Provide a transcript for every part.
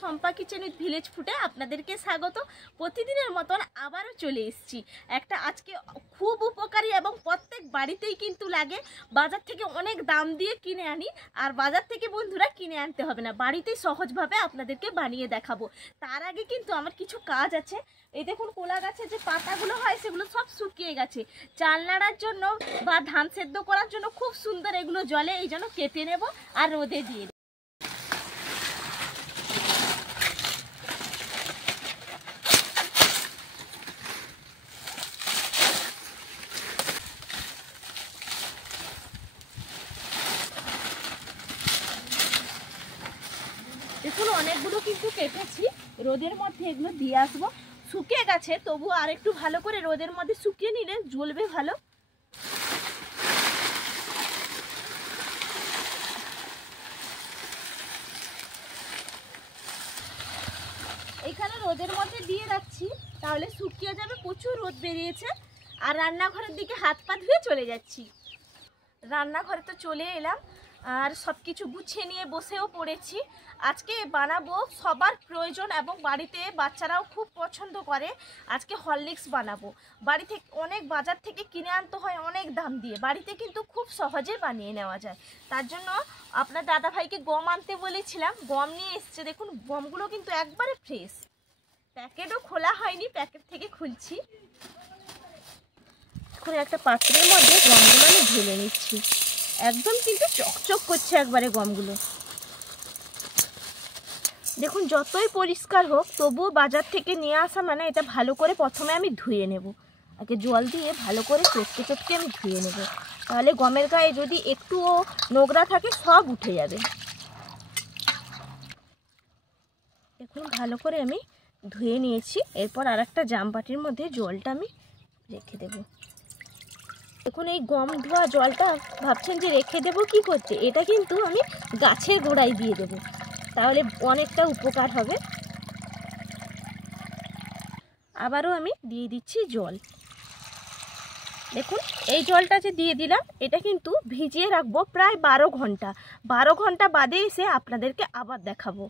Shampa kitchen with village ফুডে আপনাদেরকে স্বাগত। প্রতিদিনের মতন আবারও চলে এসেছি একটা আজকে খুব উপকারী এবং প্রত্যেক বাড়িতেই কিন্তু লাগে, বাজার থেকে অনেক দাম দিয়ে কিনে আনি, আর বাজার থেকে বন্ধুরা কিনে আনতে হবে না, বাড়িতেই সহজভাবে আপনাদেরকে বানিয়ে দেখাবো। তার আগে কিন্তু আমার কিছু কাজ আছে। এই দেখুন কলা গাছে যে পাতাগুলো হয় সেগুলো সব শুকিয়ে গেছে, চাল নাড়ার জন্য বা ধান সেদ্ধ করার জন্য খুব সুন্দর এগুলো জলে এই জন্য কেটে নেব আর রোদে দিয়ে দেব। দেখুন অনেকগুলো কিন্তু কেটেছি, রোদের মধ্যে এগুলো দিয়ে আসবো। শুকিয়ে গেছে তবু আর একটু ভালো করে রোদের মধ্যে শুকিয়ে নিলে জ্বলবে ভালো। এখানে রোদের মধ্যে দিয়ে রাখছি, তাহলে শুকিয়ে যাবে, প্রচুর রোদ বেরিয়েছে। আর রান্নাঘরের দিকে হাত পা ধুয়ে চলে যাচ্ছি। রান্নাঘরে তো চলে এলাম আর সব কিছু গুছিয়ে নিয়ে বসেও পড়েছি। আজকে বানাবো সবার প্রয়োজন এবং বাড়িতে বাচ্চারাও খুব পছন্দ করে, আজকে হরলিক্স বানাবো। বাড়ি থেকে অনেক বাজার থেকে কিনে আনতে হয় অনেক দাম দিয়ে, বাড়িতে কিন্তু খুব সহজে বানিয়ে নেওয়া যায়। তার জন্য আপনার দাদা ভাইকে গম আনতে বলেছিলাম, গম নিয়ে এসছে। দেখুন গমগুলো কিন্তু একবারে ফ্রেশ, প্যাকেটও খোলা হয়নি, প্যাকেট থেকে খুলছি। এখন একটা পাত্রের মধ্যে গমগুলো আমি ঢেলে নিচ্ছি, একদম কিন্তু চকচক করছে একবারে গমগুলো। দেখুন যতই পরিষ্কার হোক তবুও বাজার থেকে নিয়ে আসা মানে এটা ভালো করে প্রথমে আমি ধুয়ে নেব, আগে জল দিয়ে ভালো করে চটকে চটকে আমি ধুয়ে নেব, তাহলে গমের গায়ে যদি একটুও নোংরা থাকে সব উঠে যাবে। দেখুন ভালো করে আমি ধুয়ে নিয়েছি। এরপর আর একটা জামবাটির মধ্যে জলটা আমি রেখে দেব। দেখুন এই গম ধোয়া জলটা ভাবছেন যে রেখে দেব কি করতে, এটা কিন্তু আমি গাছের গোড়ায় দিয়ে দেব, তাহলে অনেকটা উপকার হবে। আবারও আমি দিয়ে দিচ্ছি জল। দেখুন এই জলটা যে দিয়ে দিলাম এটা কিন্তু ভিজিয়ে রাখবো প্রায় 12 ঘন্টা। 12 ঘন্টা বাদে এসে আপনাদেরকে আবার দেখাবো।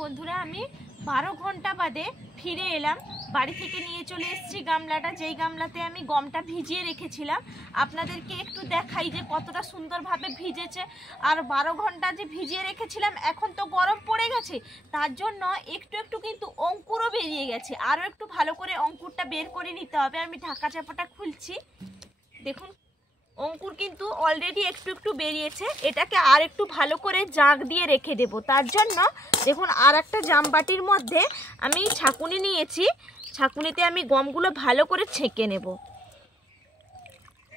বন্ধুরা আমি 12 ঘন্টা বাদে ফিরে এলাম, বাড়ি থেকে নিয়ে চলে এসেছি গামলাটা, যেই গামলাতে আমি গমটা ভিজিয়ে রেখেছিলাম। আপনাদেরকে একটু দেখাই যে কতটা সুন্দরভাবে ভিজেছে। আর 12 ঘন্টা যে ভিজিয়ে রেখেছিলাম, এখন তো গরম পড়ে গেছে, তার জন্য একটু একটু কিন্তু অঙ্কুরও বেরিয়ে গেছে, আরও একটু ভালো করে অঙ্কুরটা বের করে নিতে হবে। আমি ঢাকা চাপাটা খুলছি, দেখুন অঙ্কুর কিন্তু অলরেডি একটু একটু বেরিয়েছে, এটাকে আর একটু ভালো করে জাগ দিয়ে রেখে দেব। তার জন্য দেখুন আর একটা জামবাটির মধ্যে আমি ছাঁকুনি নিয়েছি, ছাঁকুনিতে আমি গমগুলো ভালো করে ছেঁকে নেব।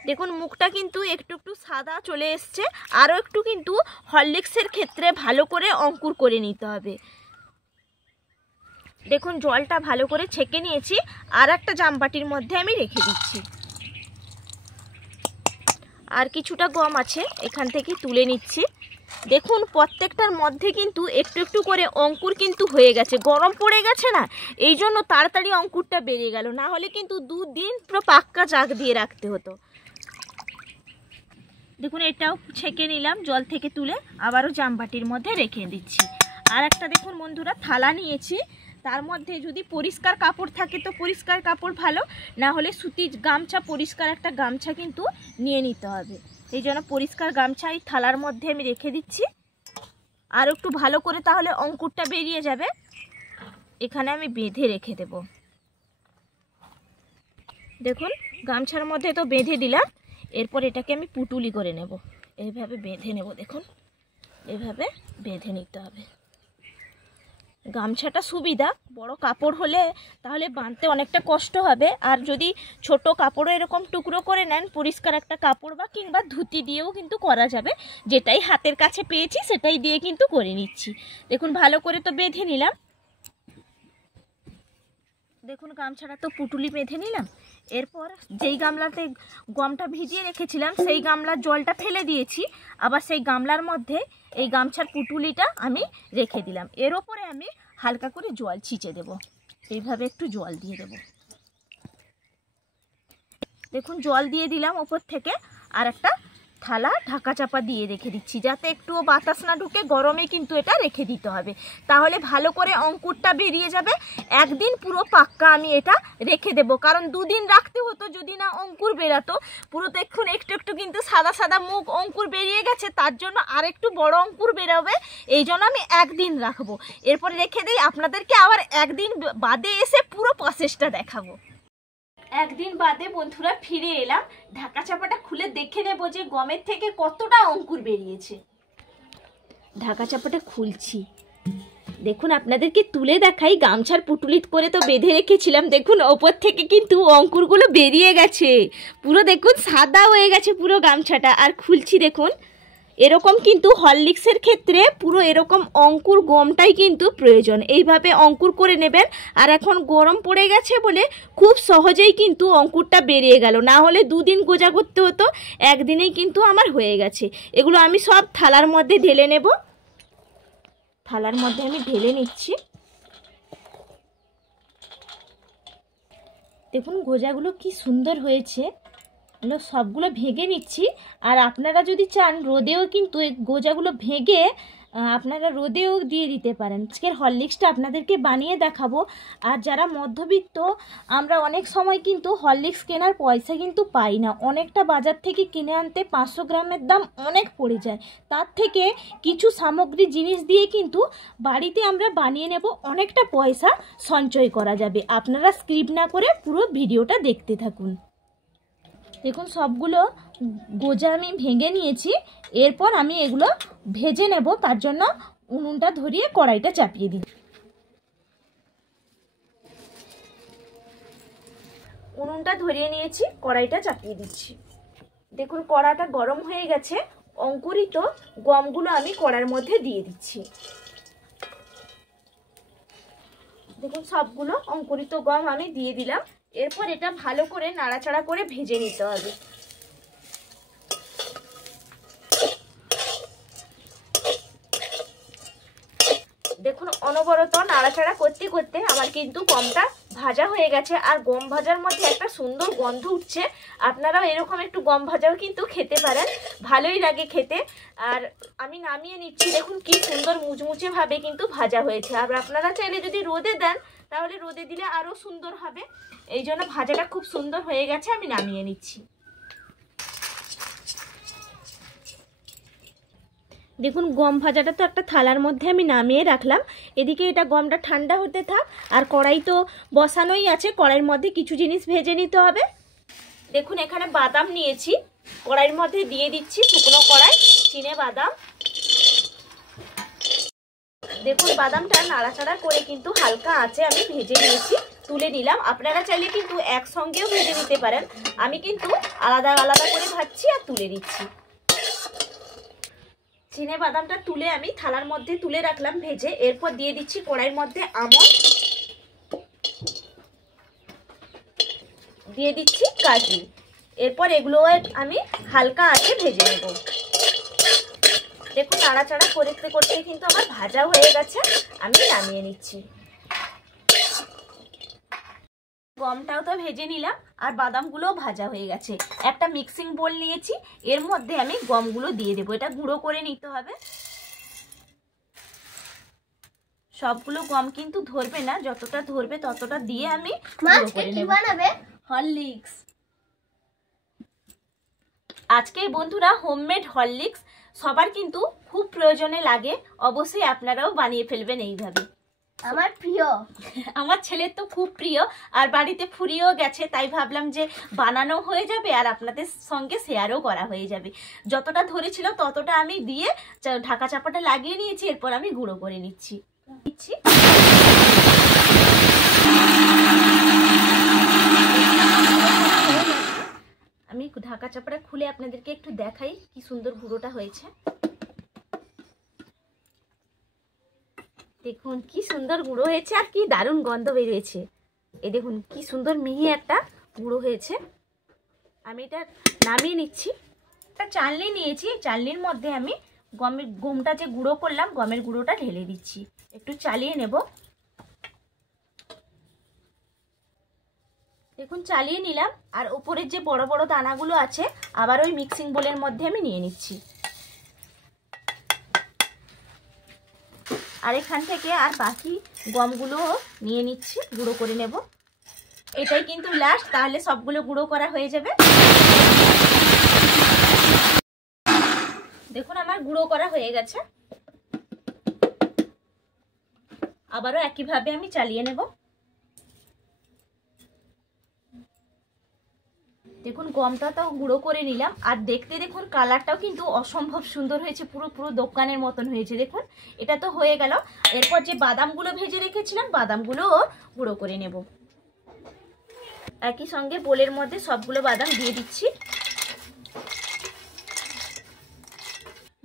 দেখুন মুখটা কিন্তু একটু একটু সাদা চলে এসছে, আরও একটু কিন্তু হরলিক্সের ক্ষেত্রে ভালো করে অঙ্কুর করে নিতে হবে। দেখুন জলটা ভালো করে ছেঁকে নিয়েছি, আর একটা জামবাটির মধ্যে আমি রেখে দিচ্ছি। আর কিছুটা গম আছে, এখান থেকে তুলে নিচ্ছি। দেখুন প্রত্যেকটার মধ্যে কিন্তু একটু একটু করে অঙ্কুর কিন্তু হয়ে গেছে, গরম পড়ে গেছে না, এই জন্য তাড়াতাড়ি অঙ্কুরটা বেরিয়ে গেল, না হলে কিন্তু 2 দিন পুরো পাক্কা জাগ দিয়ে রাখতে হতো। দেখুন এটাও ছেঁকে নিলাম, জল থেকে তুলে আবারও জামবাটির মধ্যে রেখে দিচ্ছি। আর একটা দেখুন বন্ধুরা থালা নিয়েছি, তার মধ্যে যদি পরিষ্কার কাপড় থাকে তো পরিষ্কার কাপড় ভালো, না হলে সুতি গামছা, পরিষ্কার একটা গামছা কিন্তু নিয়ে নিতে হবে। এই জন্য পরিষ্কার গামছা এই থালার মধ্যে আমি রেখে দিচ্ছি, আর একটু ভালো করে তাহলে অঙ্কুরটা বেরিয়ে যাবে। এখানে আমি বেঁধে রেখে দেব। দেখুন গামছার মধ্যে তো বেঁধে দিলাম, এরপর এটাকে আমি পুটুলি করে নেব, এইভাবে বেঁধে নেব। দেখুন এইভাবে বেঁধে নিতে হবে। গামছাটা সুবিধা, বড় কাপড় হলে তাহলে বাঁধতে অনেকটা কষ্ট হবে, আর যদি ছোট কাপড়ও এরকম টুকরো করে নেন, পরিষ্কার একটা কাপড় বা কিংবা ধুতি দিয়েও কিন্তু করা যাবে, যেটাই হাতের কাছে পেয়েছি সেটাই দিয়ে কিন্তু করে নিচ্ছি। দেখুন ভালো করে তো বেঁধে নিলাম। দেখুন গামছাটা তো পুটুলি বেঁধে নিলাম। এরপর যেই গামলাতে গমটা ভিজিয়ে রেখেছিলাম সেই গামলার জলটা ফেলে দিয়েছি, আবার সেই গামলার মধ্যে এই গামছার পুটুলিটা আমি রেখে দিলাম। এর ওপরে আমি হালকা করে জল ছিঁচে দেব, এইভাবে একটু জল দিয়ে দেব। দেখুন জল দিয়ে দিলাম ওপর থেকে, আর একটা থালা ঢাকা চাপা দিয়ে রেখে দিচ্ছি, যাতে একটুও বাতাস না ঢুকে। গরমে কিন্তু এটা রেখে দিতে হবে, তাহলে ভালো করে অঙ্কুরটা বেরিয়ে যাবে। একদিন পুরো পাক্কা আমি এটা রেখে দেব, কারণ 2 দিন রাখতে হতো যদি না অঙ্কুর বেরাতো। পুরো দেখুন একটু একটু কিন্তু সাদা সাদা মুখ অঙ্কুর বেরিয়ে গেছে, তার জন্য আর একটু বড় অঙ্কুর বেরোবে, এই জন্য আমি একদিন রাখবো। এরপর রেখে দিই, আপনাদেরকে আবার একদিন বাদে এসে পুরো প্রসেসটা দেখাবো। একদিন বাদে বন্ধুরা ফিরে এলাম, ঢাকা চাপাটা খুলে দেখে নেব যে গমের থেকে কতটা অঙ্কুর বেরিয়েছে। ঢাকা চাপাটা খুলছি, দেখুন আপনাদেরকে তুলে দেখাই। গামছার পুটুলিত করে তো বেঁধে রেখেছিলাম, দেখুন ওপর থেকে কিন্তু অঙ্কুরগুলো বেরিয়ে গেছে, পুরো দেখুন সাদা হয়ে গেছে পুরো গামছাটা। আর খুলছি দেখুন, এরকম কিন্তু হরলিক্সের ক্ষেত্রে পুরো এরকম অঙ্কুর গমটাই কিন্তু প্রয়োজন, এইভাবে অঙ্কুর করে নেবেন। আর এখন গরম পড়ে গেছে বলে খুব সহজেই কিন্তু অঙ্কুরটা বেরিয়ে গেল, না হলে 2 দিন গোজা করতে হতো, একদিনেই কিন্তু আমার হয়ে গেছে। এগুলো আমি সব থালার মধ্যে ঢেলে নেব, থালার মধ্যে আমি ঢেলে নিচ্ছি। দেখুন গোজাগুলো কি সুন্দর হয়েছে, এগুলো সবগুলো ভেঙে নিচ্ছি। আর আপনারা যদি চান রোদেও কিন্তু এই গোজাগুলো ভেঙে আপনারা রোদেও দিয়ে দিতে পারেন। আজকের হরলিক্সটা আপনাদেরকে বানিয়ে দেখাবো। আর যারা মধ্যবিত্ত, আমরা অনেক সময় কিন্তু হরলিক্স কেনার পয়সা কিন্তু পাই না, অনেকটা বাজার থেকে কিনে আনতে 500 গ্রামের দাম অনেক পড়ে যায়। তার থেকে কিছু সামগ্রী জিনিস দিয়ে কিন্তু বাড়িতে আমরা বানিয়ে নেব, অনেকটা পয়সা সঞ্চয় করা যাবে। আপনারা স্কিপ না করে পুরো ভিডিওটা দেখতে থাকুন। দেখুন সবগুলো গোজা আমি ভেঙে নিয়েছি, এরপর আমি এগুলো ভেজে নেব, তার জন্য উনুনটা ধরিয়ে কড়াইটা চাপিয়ে দিই। উনুনটা ধরিয়ে নিয়েছি, কড়াইটা চাপিয়ে দিচ্ছি। দেখুন কড়াটা গরম হয়ে গেছে, অঙ্কুরিত গমগুলো আমি কড়ার মধ্যে দিয়ে দিচ্ছি। দেখুন সবগুলো অঙ্কুরিত গম আমি দিয়ে দিলাম। এরপর এটা ভালো করে নাড়াচাড়া করে ভেজে নিতে হবে। দেখুন অনবরত নাড়াচাড়া করতে করতে আমার কিন্তু গমটা ভাজা হয়ে গেছে, আর গম ভাজার মধ্যে একটা সুন্দর গন্ধ উঠছে। আপনারাও এরকম একটু গম ভাজাও কিন্তু খেতে পারেন, ভালোই লাগে খেতে। আর আমি নামিয়ে নিচ্ছি, দেখুন কি সুন্দর মুচমুচে ভাবে কিন্তু ভাজা হয়েছে। আর আপনারা চাইলে যদি রোদে দেন তাহলে রোদে দিলে আরও সুন্দর হবে, এই জন্য ভাজাটা খুব সুন্দর হয়ে গেছে, আমি নামিয়ে নিচ্ছি। দেখুন গম ভাজাটা তো একটা থালার মধ্যে আমি নামিয়ে রাখলাম, এদিকে এটা গমটা ঠান্ডা হতে থাক। আর কড়াই তো বসানোই আছে, কড়াইয়ের মধ্যে কিছু জিনিস ভেজে নিতে হবে। দেখুন এখানে বাদাম নিয়েছি, কড়াইয়ের মধ্যে দিয়ে দিচ্ছি, শুকনো কড়াই চিনে বাদাম। দেখুন বাদামটা নাড়াচাড়া করে কিন্তু হালকা আঁচে আমি ভেজে নিয়েছি, তুলে নিলাম। আপনারা চাইলে কিন্তু একসঙ্গেও ভেজে নিতে পারেন, আমি কিন্তু আলাদা আলাদা করে ভাজছি আর তুলে দিচ্ছি। চিনে বাদামটা তুলে আমি থালার মধ্যে তুলে রাখলাম ভেজে। এরপর দিয়ে দিচ্ছি কড়াইয়ের মধ্যে আমন্ড, দিয়ে দিচ্ছি কাজু। এরপর এগুলো আমি হালকা আঁচে ভেজে নেব। দেখুন নাড়াচাড়া করতে করতে কিন্তু আমার ভাজা হয়ে গেছে, আমি নামিয়ে নিচ্ছি। গমটাও তো ভেজে নিলাম আর বাদামগুলোও ভাজা হয়ে গেছে। একটা মিক্সিং বোল নিয়েছি, এর মধ্যে আমি গমগুলো দিয়ে দেবো, এটা গুঁড়ো করে নিতে হবে। সবগুলো গম কিন্তু ধরবে না, যতটা ধরবে ততটা দিয়ে আমি গুঁড়ো করে নেব। হরলিক্স আজকে বন্ধুরা হোমমেড হরলিক্স সবার কিন্তু খুব প্রয়োজনে লাগে, অবশ্যই আপনারাও বানিয়ে ফেলবেন এইভাবে। আমার প্রিয়, আমার ছেলের তো খুব প্রিয়, আর বাড়িতে ফুরিয়েও গেছে, তাই ভাবলাম যে বানানো হয়ে যাবে আর আপনাদের সঙ্গে শেয়ারও করা হয়ে যাবে। যতটা ধরেছিল ততটা আমি দিয়ে ঢাকা চাপাটা লাগিয়ে নিয়েছি, এরপর আমি গুঁড়ো করে নিচ্ছি। আমি ঢাকা চাপাটা খুলে আপনাদেরকে একটু দেখাই কি সুন্দর গুঁড়োটা হয়েছে। দেখুন কি সুন্দর গুঁড়ো হয়েছে আর কি দারুণ গন্ধ বেরিয়েছে। এই দেখুন কি সুন্দর মিহি একটা গুঁড়ো হয়েছে। আমি এটা নামিয়ে নিচ্ছি। একটা চালনি নিয়েছি, চালনির মধ্যে আমি গমটা যে গুঁড়ো করলাম গমের গুঁড়োটা ঢেলে দিচ্ছি, একটু চালিয়ে নেব। দেখুন চালিয়ে নিলাম, আর উপরের যে বড় বড় দানাগুলো আছে আবার ওই মিক্সিং বোলের মধ্যে আমি নিয়ে নিচ্ছি। আর এখান থেকে আর বাকি গমগুলো নিয়ে নিচ্ছি, গুঁড়ো করে নেব। এটাই কিন্তু লাস্ট, তাহলে সবগুলো গুঁড়ো করা হয়ে যাবে। দেখুন আমার গুঁড়ো করা হয়ে গেছে। আবারও একইভাবে আমি চালিয়ে নেব। দেখুন গমটা তো গুঁড়ো করে নিলাম, আর দেখতে দেখুন কালারটাও কিন্তু অসম্ভব সুন্দর হয়েছে, পুরো পুরো দোকানের মতন হয়েছে। দেখুন এটা তো হয়ে গেল। এরপর যে বাদামগুলো ভেজে রেখেছিলাম বাদামগুলোও গুঁড়ো করে নেব। একই সঙ্গে বোলের মধ্যে সবগুলো বাদাম দিয়ে দিচ্ছি।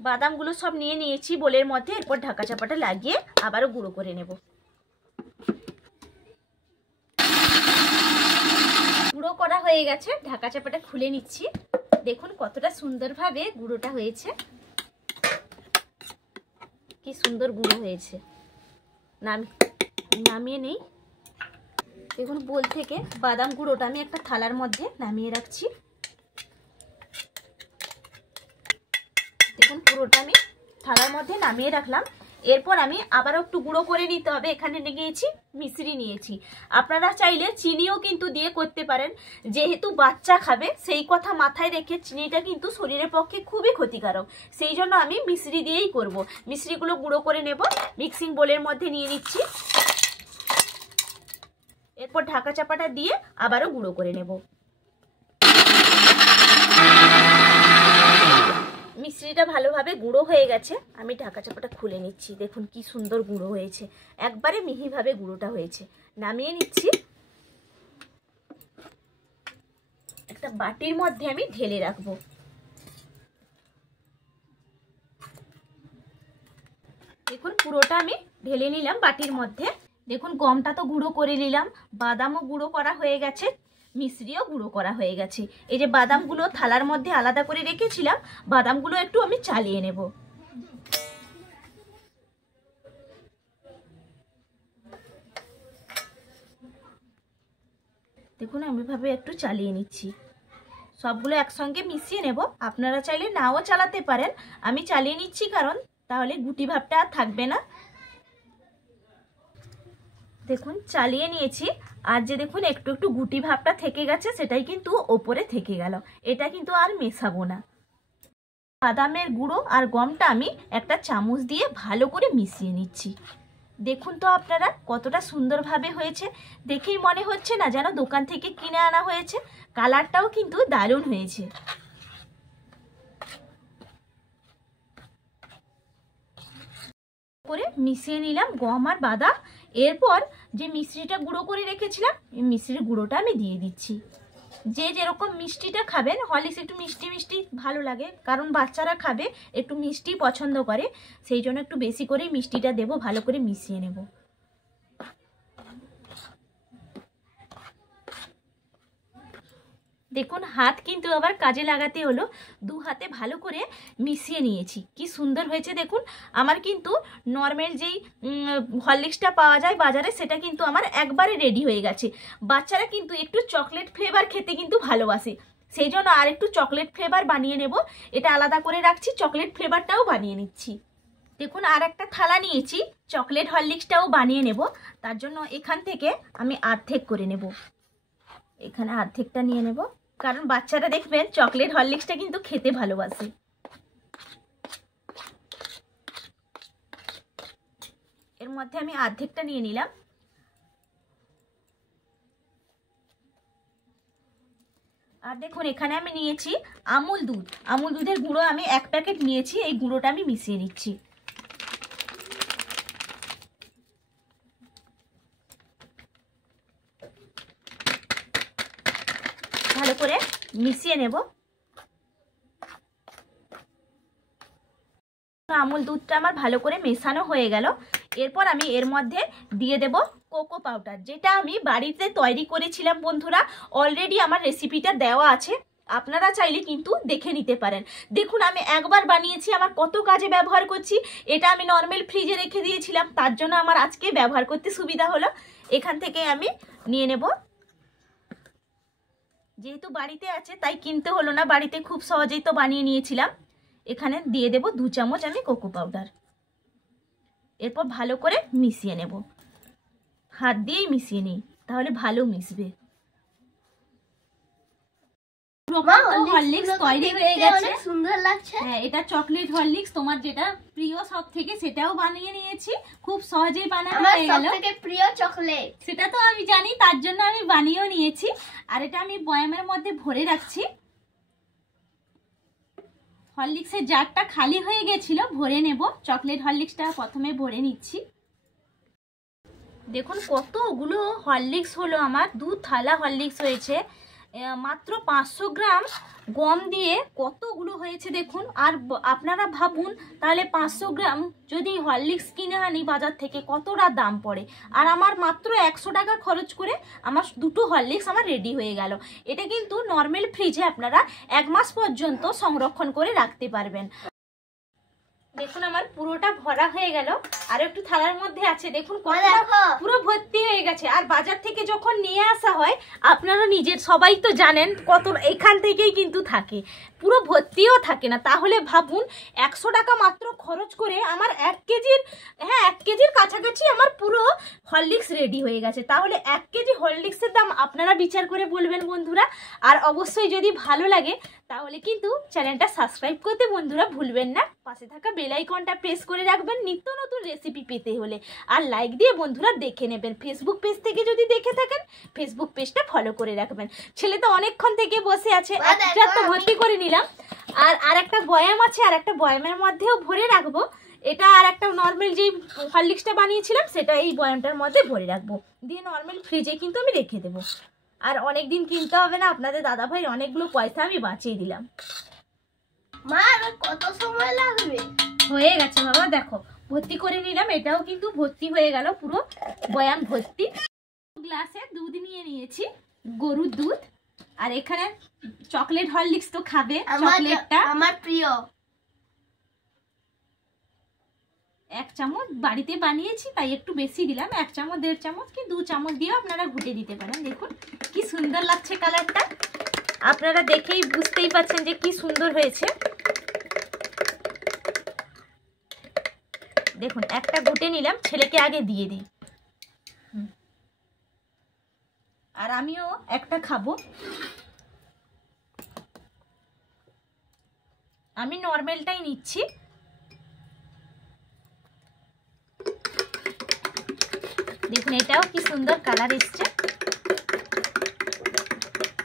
বাদামগুলো সব নিয়ে নিয়েছি বোলের মধ্যে। এরপর ঢাকা চাপাটা লাগিয়ে আবারও গুঁড়ো করে নেব। গুঁড়ো করা হয়ে গেছে, ঢাকা চাপাটা খুলে নিচ্ছি। দেখুন কতটা সুন্দরভাবে গুঁড়োটা হয়েছে, কি সুন্দর গুঁড়ো হয়েছে। নামিয়ে নেই। দেখুন বোল থেকে বাদাম গুঁড়োটা আমি একটা থালার মধ্যে নামিয়ে রাখছি। দেখুন পুরোটা আমি থালার মধ্যে নামিয়ে রাখলাম। এরপর আমি আবারও একটু গুঁড়ো করে নিতে হবে। এখানে নিয়েছি মিশ্রি নিয়েছি, আপনারা চাইলে চিনিও কিন্তু দিয়ে করতে পারেন। যেহেতু বাচ্চা খাবে সেই কথা মাথায় রেখে চিনিটা কিন্তু শরীরের পক্ষে খুবই ক্ষতিকারক, সেই জন্য আমি মিশ্রি দিয়েই করব। মিশ্রিগুলো গুঁড়ো করে নেব, মিক্সিং বোলের মধ্যে নিয়ে নিচ্ছি। এরপর ঢাকা চাপাটা দিয়ে আবারও গুঁড়ো করে নেব। মিশ্রিটা ভালোভাবে গুঁড়ো হয়ে গেছে, আমি ঢাকা চাপাটা খুলে নিচ্ছি। দেখুন কি সুন্দর গুঁড়ো হয়েছে, একবারে মিহিভাবে গুঁড়োটা হয়েছে। নামিয়ে নিচ্ছি। একটা বাটির মধ্যে আমি ঢেলে রাখবো। দেখুন পুরোটা আমি ঢেলে নিলাম বাটির মধ্যে। দেখুন গমটা তো গুঁড়ো করে নিলাম, বাদামও গুঁড়ো করা হয়ে গেছে, মিশ্রিও গুঁড়ো করা হয়ে গেছে। এই যে বাদামগুলো থালার মধ্যে আলাদা করে রেখেছিলাম, বাদামগুলো একটু আমি চালিয়ে নেব। দেখুন আমি এভাবে একটু চালিয়ে নিচ্ছি। সবগুলো একসঙ্গে মিশিয়ে নেব, আপনারা চাইলে নাও চালাতে পারেন। আমি চালিয়ে নিচ্ছি কারণ তাহলে গুটি ভাবটা আর থাকবে না। দেখুন চালিয়ে নিয়েছি, আর যে দেখুন একটু একটু গুটি ভাবটা থেকে গেছে সেটাই কিন্তু ওপরে থেকে গেল, এটা কিন্তু আর মেশাবো না। বাদামের গুঁড়ো আর গমটা আমি একটা চামচ দিয়ে ভালো করে মিশিয়ে নিচ্ছি। দেখুন তো আপনারা কতটা সুন্দরভাবে হয়েছে, দেখেই মনে হচ্ছে না যেন দোকান থেকে কিনে আনা হয়েছে। কালারটাও কিন্তু দারুণ হয়েছে। করে মিশিয়ে নিলাম গম আর বাদাম। এরপর যে মিশ্রিটা গুঁড়ো করে রেখেছিলাম এই মিশ্রির গুঁড়োটা আমি দিয়ে দিচ্ছি। যে যেরকম মিষ্টিটা খাবেন, হরলিক্স একটু মিষ্টি মিষ্টি ভালো লাগে, কারণ বাচ্চারা খাবে একটু মিষ্টি পছন্দ করে, সেই জন্য একটু বেশি করেই মিষ্টিটা দেব। ভালো করে মিশিয়ে নেব। দেখুন হাত কিন্তু আবার কাজে লাগাতে হলো, দু হাতে ভালো করে মিশিয়ে নিয়েছি। কি সুন্দর হয়েছে দেখুন। আমার কিন্তু নর্মাল যেই হরলিক্সটা পাওয়া যায় বাজারে সেটা কিন্তু আমার একবারে রেডি হয়ে গেছে। বাচ্চারা কিন্তু একটু চকলেট ফ্লেভার খেতে কিন্তু ভালোবাসে, সেই জন্য আর একটু চকলেট ফ্লেভার বানিয়ে নেব। এটা আলাদা করে রাখছি, চকলেট ফ্লেভারটাও বানিয়ে নিচ্ছি। দেখুন আর একটা থালা নিয়েছি, চকলেট হরলিক্সটাও বানিয়ে নেব। তার জন্য এখান থেকে আমি অর্ধেক করে নেব। এখানে অর্ধেকটা নিয়ে নেব, কারণ বাচ্চারা দেখবেন চকলেট হরলিক্সটা কিন্তু খেতে ভালোবাসে। এর মধ্যে আমি অর্ধেকটা নিয়ে নিলাম। আর দেখুন এখানে আমি নিয়েছি আমুল দুধ। আমুল দুধের গুঁড়ো আমি 1 প্যাকেট নিয়েছি, এই গুঁড়োটা আমি মিশিয়ে নিচ্ছি। ভালো করে মিশিয়ে নেব। আমুল দুধটা আমার ভালো করে মেশানো হয়ে গেল। এরপর আমি এর মধ্যে দিয়ে দেব কোকো পাউডার, যেটা আমি বাড়িতে তৈরি করেছিলাম বন্ধুরা। অলরেডি আমার রেসিপিটা দেওয়া আছে, আপনারা চাইলে কিন্তু দেখে নিতে পারেন। দেখুন আমি একবার বানিয়েছি, আমার কত কাজে ব্যবহার করছি। এটা আমি নর্মাল ফ্রিজে রেখে দিয়েছিলাম, তার জন্য আমার আজকে ব্যবহার করতে সুবিধা হলো। এখান থেকে আমি নিয়ে নেব। যেহেতু বাড়িতে আছে তাই কিনতে হলো না, বাড়িতে খুব সহজেই তো বানিয়ে নিয়েছিলাম। এখানে দিয়ে দেব 2 চামচ আমি কোকো পাউডার। এরপর ভালো করে মিশিয়ে নেব, হাত দিয়েই মিশিয়ে নিই, তাহলে ভালো মিশবে। হরলিক্স তৈরি হয়ে গেছে, সুন্দর লাগছে। হ্যাঁ, এটা চকলেট হরলিক্স, তোমার যেটা প্রিয় সব থেকে সেটাও বানিয়ে নিয়েছি। খুব সহজেই বানানো হয়ে গেল। আমার সবথেকে প্রিয় চকলেট, সেটা তো আমি জানি, তার জন্য আমি বানিয়েও নিয়েছি। আর এটা আমি বয়ামের মধ্যে ভরে রাখছি। হরলিক্সের জারটা খালি হয়ে গেছিল, ভরে নেব। চকলেট হরলিক্সটা প্রথমে ভরে নিচ্ছি। দেখুন কতগুলো হরলিক্স হলো আমার, 2 থালা হরলিক্স হয়েছে। মাত্র 500 গ্রাম গম দিয়ে কতগুলো হয়েছে দেখুন। আর আপনারা ভাবুন তাহলে 500 গ্রাম যদি হরলিক্স কিনে আনি বাজার থেকে কতটা দাম পড়ে। আর আমার মাত্র 100 টাকা খরচ করে আমার 2টো হরলিক্স আমার রেডি হয়ে গেল। এটা কিন্তু নর্মাল ফ্রিজে আপনারা 1 মাস পর্যন্ত সংরক্ষণ করে রাখতে পারবেন। দেখুন আমার পুরোটা ভরা হয়ে গেল, আর একটু থালার মধ্যে আছে। দেখুন পুরো ভর্তি হয়ে গেছে। আর বাজার থেকে যখন নিয়ে আসা হয়, আপনারা নিজের সবাই তো জানেন কত এখান থেকেই কিন্তু থাকে, পুরো ভর্তিও থাকে না। তাহলে ভাবুন 100 টাকা মাত্র খরচ করে আমার 1 কেজির, হ্যাঁ 1 কেজির কাছাকাছি আমার পুরো হরলিক্স রেডি হয়ে গেছে। তাহলে 1 কেজি হরলিক্সের দাম আপনারা বিচার করে বলবেন বন্ধুরা। আর অবশ্যই যদি ভালো লাগে তাহলে কিন্তু চ্যানেলটা সাবস্ক্রাইব করতে বন্ধুরা ভুলবেন না। পাশে থাকা বেল আইকনটা প্রেস করে রাখবেন নিত্য নতুন রেসিপি পেতে হলে। আর লাইক দিয়ে বন্ধুরা দেখে নেবেন। ফেসবুক পেজ থেকে যদি দেখে থাকেন ফেসবুক পেজটা ফলো করে রাখবেন। ছেলে তো অনেকক্ষণ থেকে বসে আছে, একটা তো ভর্তি করে নিলাম। আর একটা বয়াম আছে, আর একটা বয়ামের মধ্যেও ভরে রাখবো। এটা আর একটা নর্মাল যে হরলিক্সটা বানিয়েছিলাম সেটা এই বয়ামটার মধ্যে ভরে রাখবো, দিয়ে নর্মাল ফ্রিজে কিন্তু আমি রেখে দেবো। আর অনেক দিন কিনতে হবে না, আপনাদের দাদা ভাই অনেকগুলো পয়সা আমি বাঁচিয়ে দিলাম। মা কত সময় লাগবে? হয়ে গেছে বাবা, দেখো ভর্তি করে নিলাম। এটাও কিন্তু ভর্তি হয়ে গেল, পুরো বয়াম ভর্তি। গ্লাসে দুধ নিয়ে নিয়েছি, গরুর দুধ। আর এখানে চকলেট হরলিক্স তো খাবে, চকলেটটা আমার প্রিয়। 1 চামচ বাড়িতে বানিয়েছি তাই একটু বেশি দিলাম, 1 চামচ 1.5 চামচ কি 2 চামচ দিয়েও আপনারা ঘুটে দিতে পারেন। দেখুন কি সুন্দর লাগছে কালারটা, আপনারা দেখেই বুঝতেই পারছেন যে কি সুন্দর হয়েছে। দেখুন একটা ঘুটে নিলাম, ছেলেকে আগে দিয়ে দিই। আর আমিও একটা খাবো। আমি নর্মালটাই নিচ্ছি। দেখুন এটাও কি সুন্দর কালার এসছে।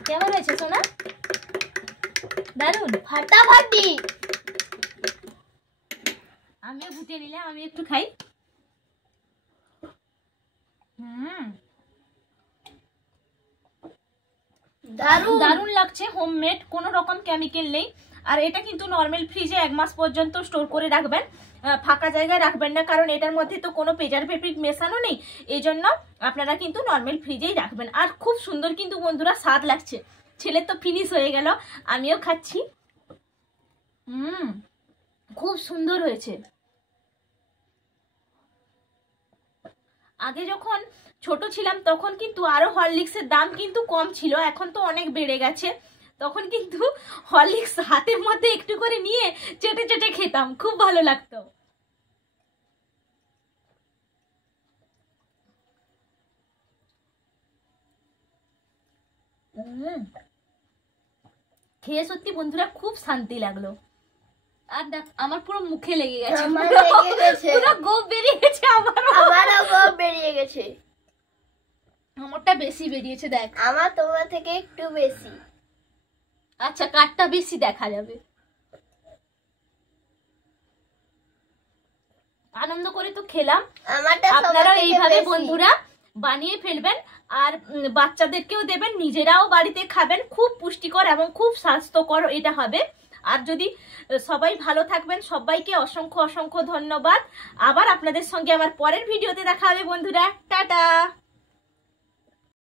কেমন হয়েছে সোনা? দারুন, ফাটাফাটি। আমিও ঘুটে নিলাম, আমি একটু খাই। দারুন লাগছে, হোমমেড, কোনো রকম কেমিক্যাল নেই। আর এটা কিন্তু নর্মাল ফ্রিজে 1 মাস পর্যন্ত স্টোর করে রাখবেন, ফাঁকা জায়গায় রাখবেন না, কারণ এটার মধ্যে তো কোনো প্রিজারভেটিভ মেশানো নেই। এই জন্য আপনারা কিন্তু নর্মাল ফ্রিজেই রাখবেন। আর খুব সুন্দর কিন্তু বন্ধুরা স্বাদ লাগছে। ছেলের তো ফিনিশ হয়ে গেল, আমিও খাচ্ছি। খুব সুন্দর হয়েছে। আগে যখন ছোট ছিলাম তখন কিন্তু আরো হরলিক্সের দাম কিন্তু কম ছিল, এখন তো অনেক বেড়ে গেছে। তখন কিন্তু হরলিক্স হাতের মধ্যে একটু করে নিয়ে চেটে চেটে খেতাম, খুব ভালো লাগতো। খেয়ে সত্যি বন্ধুরা খুব শান্তি লাগলো। আর দেখ আমার পুরো মুখে লেগে গেছে, পুরো গোপ বেরিয়ে গেছে। আমারও গোপ বেরিয়ে গেছে। আমারটা বেশি বেরিয়েছে, দেখ আমার তোমার থেকে একটু বেশি। আচ্ছা কাটটা বেশি দেখা যাবে। আনন্দ করে তো খেলাম। আপনারা এইভাবে বন্ধুরা বানিয়ে ফেলবেন, আর বাচ্চাদেরকেও দেবেন, নিজেরাও বাড়িতে খাবেন। খুব পুষ্টিকর এবং খুব স্বাস্থ্যকর এটা হবে। আর যদি সবাই ভালো থাকবেন, সবাইকে অসংখ্য অসংখ্য ধন্যবাদ। আবার আপনাদের সঙ্গে আমার পরের ভিডিওতে দেখা হবে বন্ধুরা। টাটা।